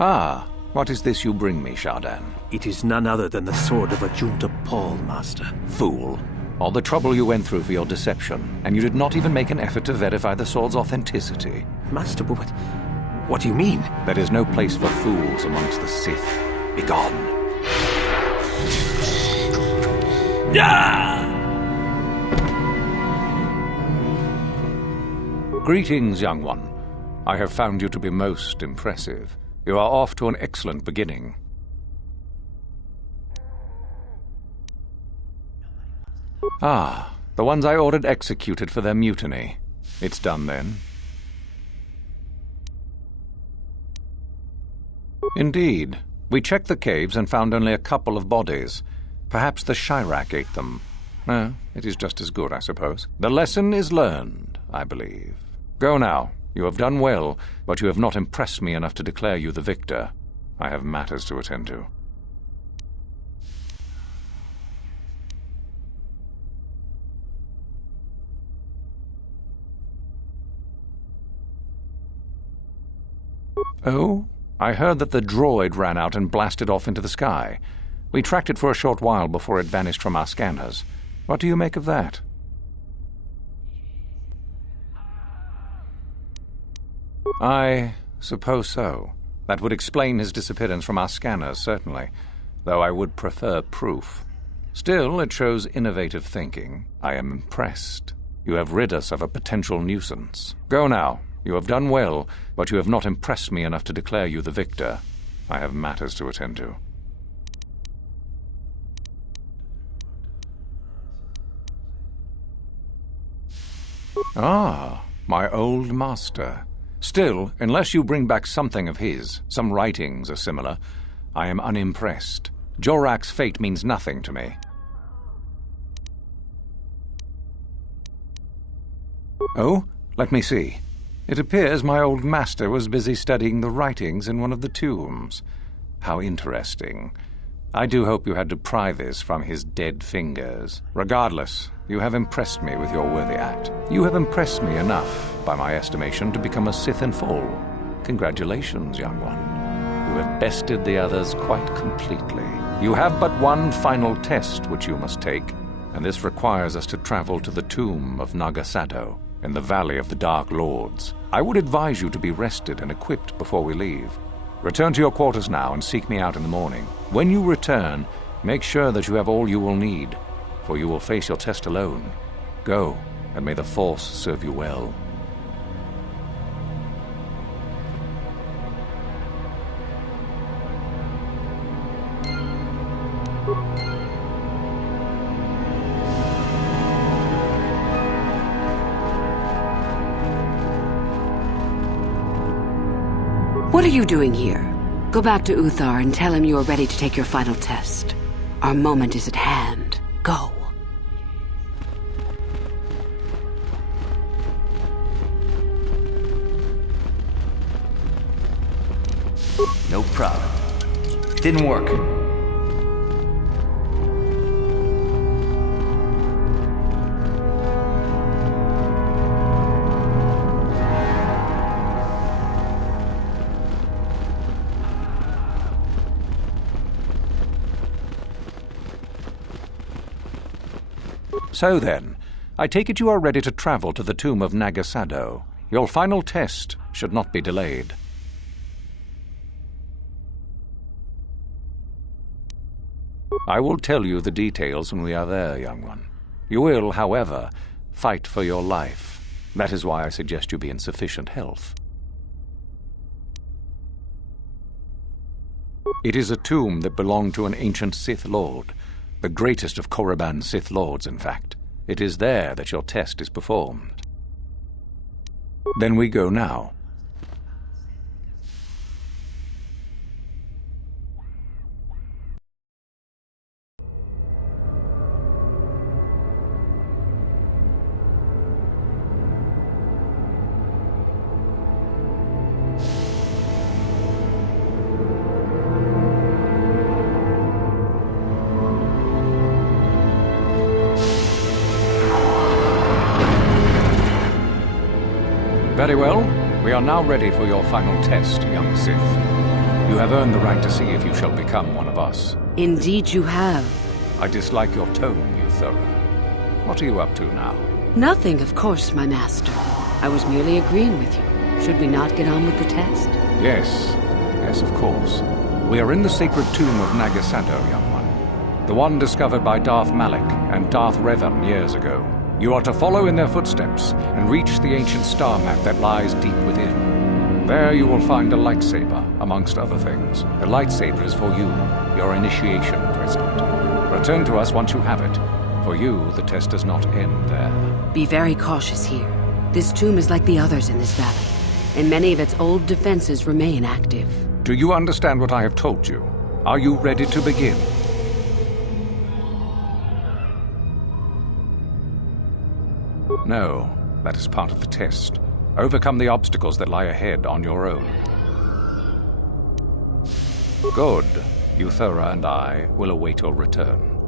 Ah, what is this you bring me, Shardan? It is none other than the sword of Ajunta Paul, Master. Fool. All the trouble you went through for your deception, and you did not even make an effort to verify the sword's authenticity. Master, but what do you mean? There is no place for fools amongst the Sith. Begone. Ah! Greetings, young one. I have found you to be most impressive. You are off to an excellent beginning. Ah, the ones I ordered executed for their mutiny. It's done then. Indeed. We checked the caves and found only a couple of bodies. Perhaps the Chirac ate them. It is just as good, I suppose. The lesson is learned, I believe. Go now. You have done well, but you have not impressed me enough to declare you the victor. I have matters to attend to. Oh? I heard that the droid ran out and blasted off into the sky. We tracked it for a short while before it vanished from our scanners. What do you make of that? I suppose so. That would explain his disappearance from our scanners, certainly, though I would prefer proof. Still, it shows innovative thinking. I am impressed. You have rid us of a potential nuisance. Go now. You have done well, but you have not impressed me enough to declare you the victor. I have matters to attend to. Ah, my old master. Still, unless you bring back something of his, some writings or similar, I am unimpressed. Jorak's fate means nothing to me. Oh, let me see. It appears my old master was busy studying the writings in one of the tombs. How interesting. I do hope you had to pry this from his dead fingers. Regardless, you have impressed me with your worthy act. You have impressed me enough, by my estimation, to become a Sith in full. Congratulations, young one. You have bested the others quite completely. You have but one final test which you must take, and this requires us to travel to the tomb of Nagasado, in the Valley of the Dark Lords. I would advise you to be rested and equipped before we leave. Return to your quarters now and seek me out in the morning. When you return, make sure that you have all you will need, for you will face your test alone. Go, and may the Force serve you well. What are you doing here? Go back to Uthar and tell him you are ready to take your final test. Our moment is at hand. Go. No problem. Didn't work. So then, I take it you are ready to travel to the tomb of Nagasado. Your final test should not be delayed. I will tell you the details when we are there, young one. You will, however, fight for your life. That is why I suggest you be in sufficient health. It is a tomb that belonged to an ancient Sith Lord, the greatest of Korriban's Sith Lords, in fact. It is there that your test is performed. Then we go now. Very well. We are now ready for your final test, young Sith. You have earned the right to see if you shall become one of us. Indeed you have. I dislike your tone, Euthura. What are you up to now? Nothing, of course, my master. I was merely agreeing with you. Should we not get on with the test? Yes. Yes, of course. We are in the sacred tomb of Nagasado, young one. The one discovered by Darth Malak and Darth Revan years ago. You are to follow in their footsteps and reach the ancient star map that lies deep within. There you will find a lightsaber, amongst other things. The lightsaber is for you, your initiation present. Return to us once you have it. For you, the test does not end there. Be very cautious here. This tomb is like the others in this valley, and many of its old defenses remain active. Do you understand what I have told you? Are you ready to begin? No, that is part of the test. Overcome the obstacles that lie ahead on your own. Good. Euthura and I will await your return.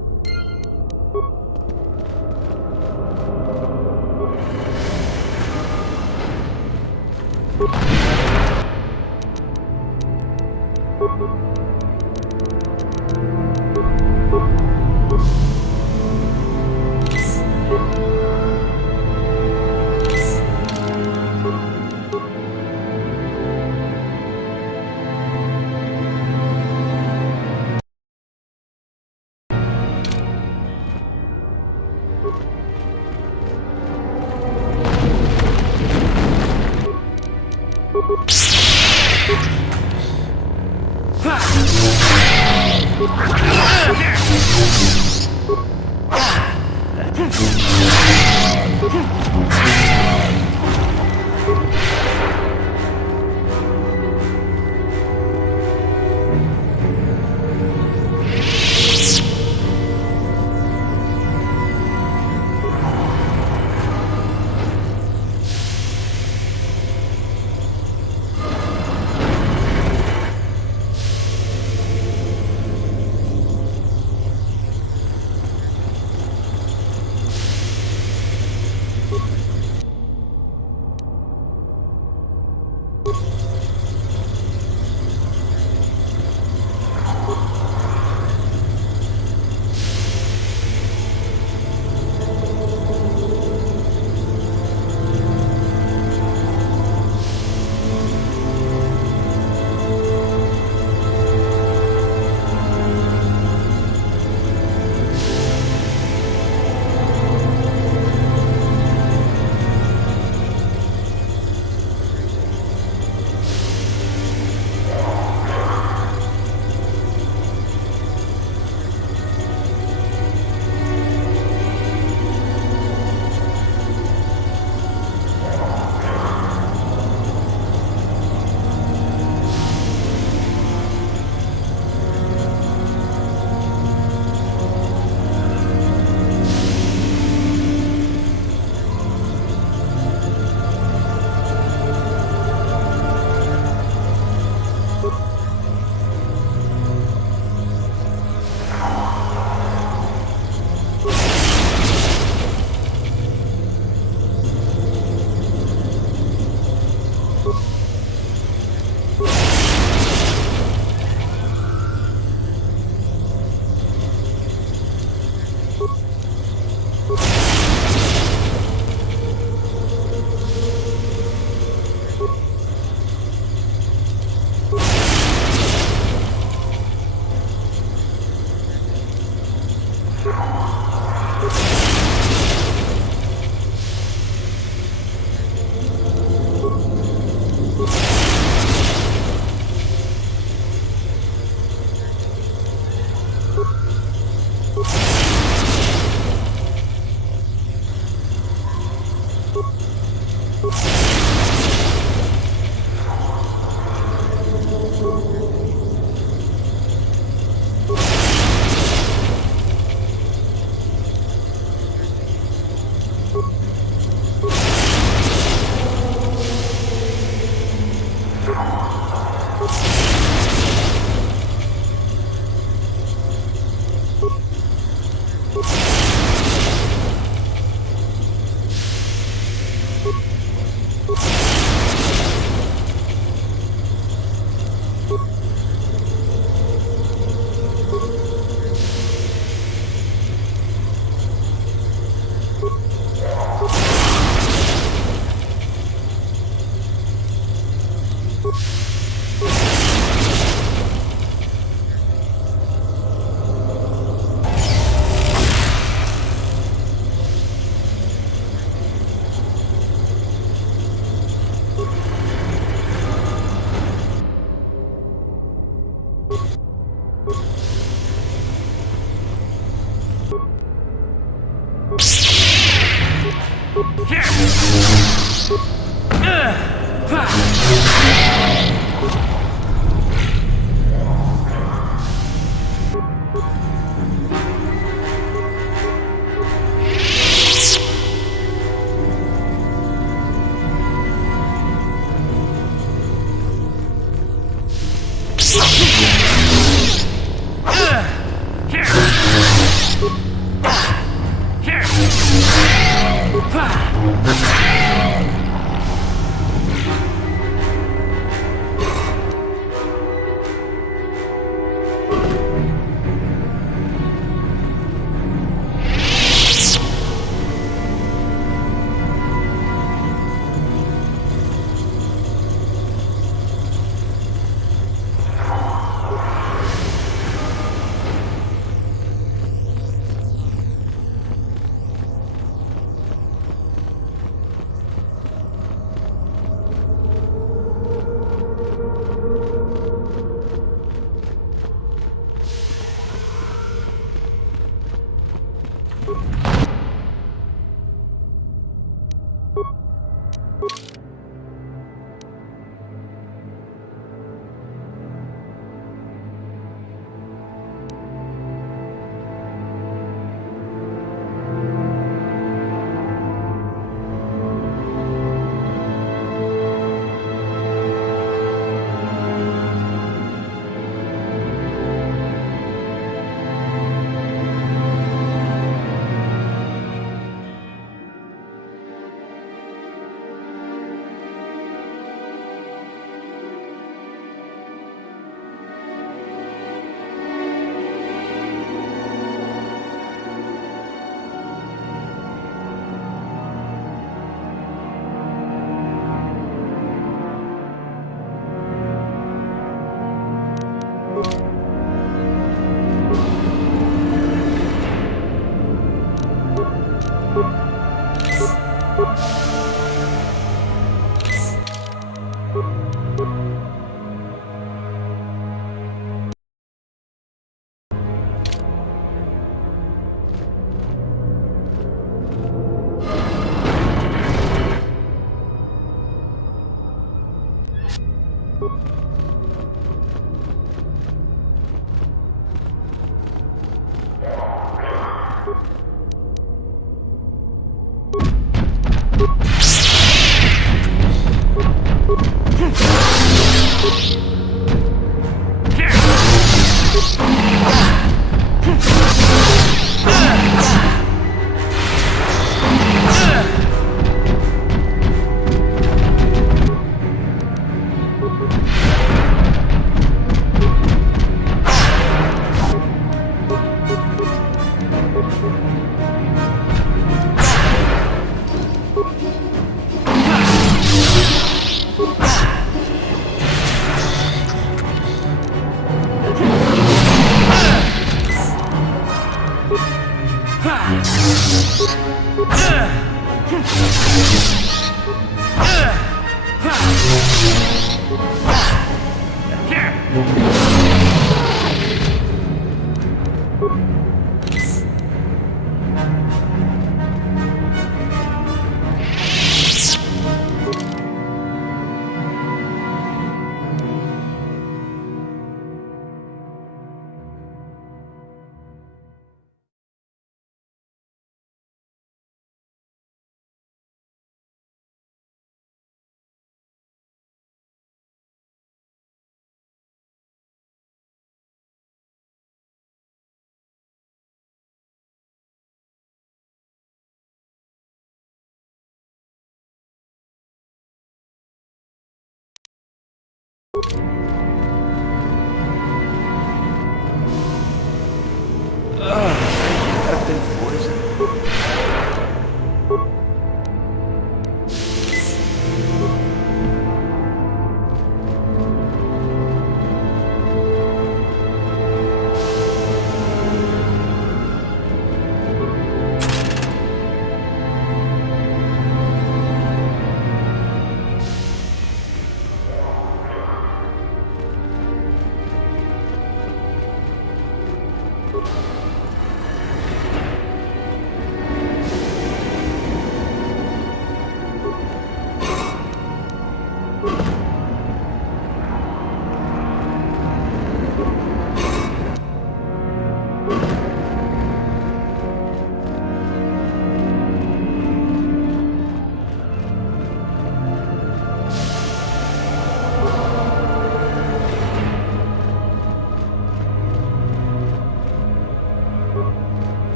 I've been poisoned.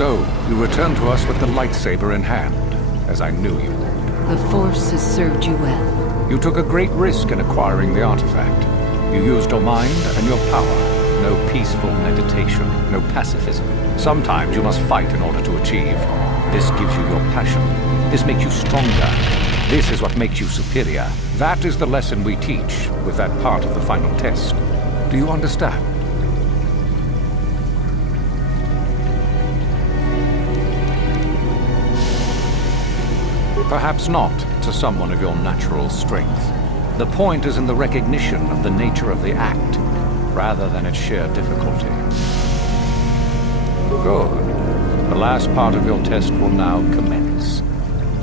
So, you return to us with the lightsaber in hand, as I knew you would. The Force has served you well. You took a great risk in acquiring the artifact. You used your mind and your power. No peaceful meditation, no pacifism. Sometimes you must fight in order to achieve. This gives you your passion. This makes you stronger. This is what makes you superior. That is the lesson we teach with that part of the final test. Do you understand? Perhaps not to someone of your natural strength. The point is in the recognition of the nature of the act, rather than its sheer difficulty. Good. The last part of your test will now commence.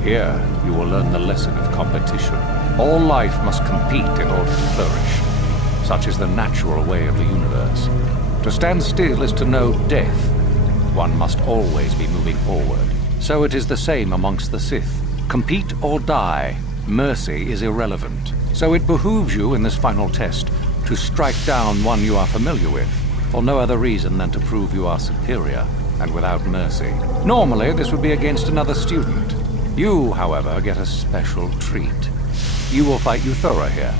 Here, you will learn the lesson of competition. All life must compete in order to flourish. Such is the natural way of the universe. To stand still is to know death. One must always be moving forward. So it is the same amongst the Sith. Compete or die, mercy is irrelevant. So it behooves you in this final test to strike down one you are familiar with. for no other reason than to prove you are superior and without mercy. Normally, this would be against another student. You, however, get a special treat. You will fight Uthura here,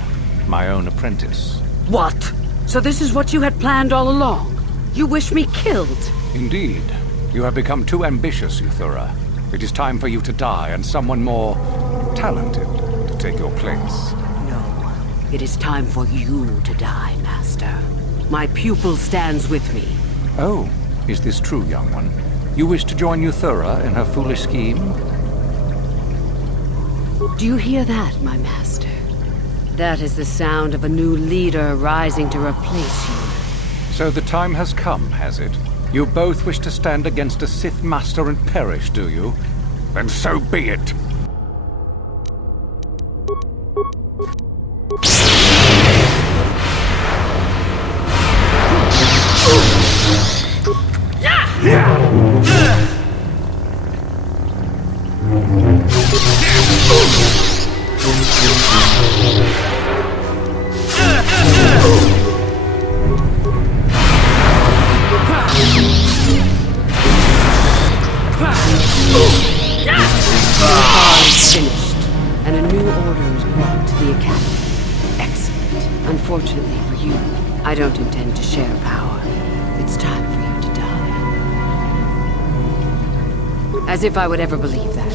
my own apprentice. What? So this is what you had planned all along? You wish me killed? Indeed. You have become too ambitious, Uthura. It is time for you to die and someone more talented to take your place. No. It is time for you to die, Master. My pupil stands with me. Oh, is this true, young one? You wish to join Uthura in her foolish scheme? Do you hear that, my master? That is the sound of a new leader rising to replace you. So the time has come, has it? You both wish to stand against a Sith Master and perish, do you? Then so be it! Finished, and a new order is brought to the Academy. Excellent. Unfortunately for you, I don't intend to share power. It's time for you to die. As if I would ever believe that.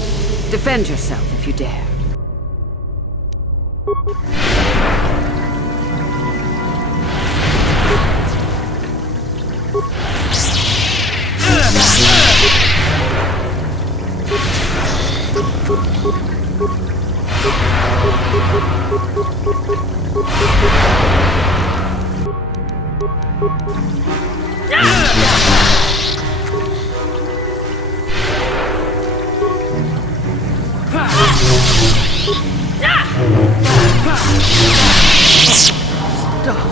Defend yourself if you dare. Stop.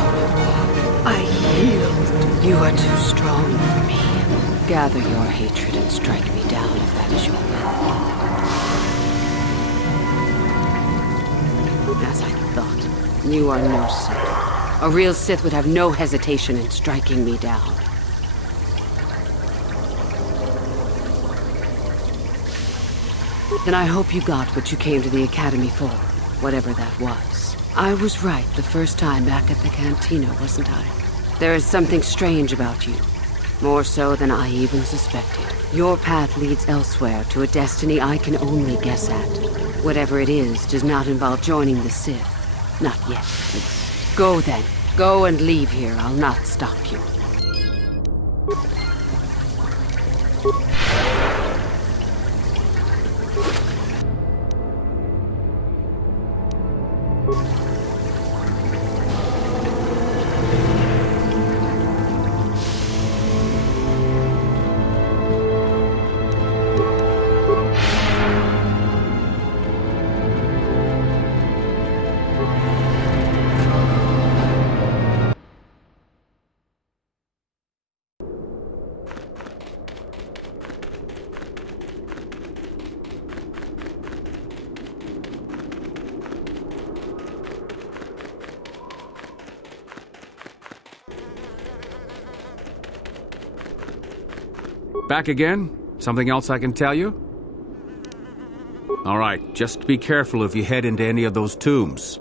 I yield. You are too strong for me. Gather your hatred and strike me down if that is your will. As I thought, you are no Sith. A real Sith would have no hesitation in striking me down. Then I hope you got what you came to the Academy for, whatever that was. I was right the first time back at the cantina, wasn't I? There is something strange about you. More so than I even suspected. Your path leads elsewhere to a destiny I can only guess at. Whatever it is does not involve joining the Sith. Not yet, at least. Go then. Go and leave here. I'll not stop you. Back again? Something else I can tell you? All right, just be careful if you head into any of those tombs.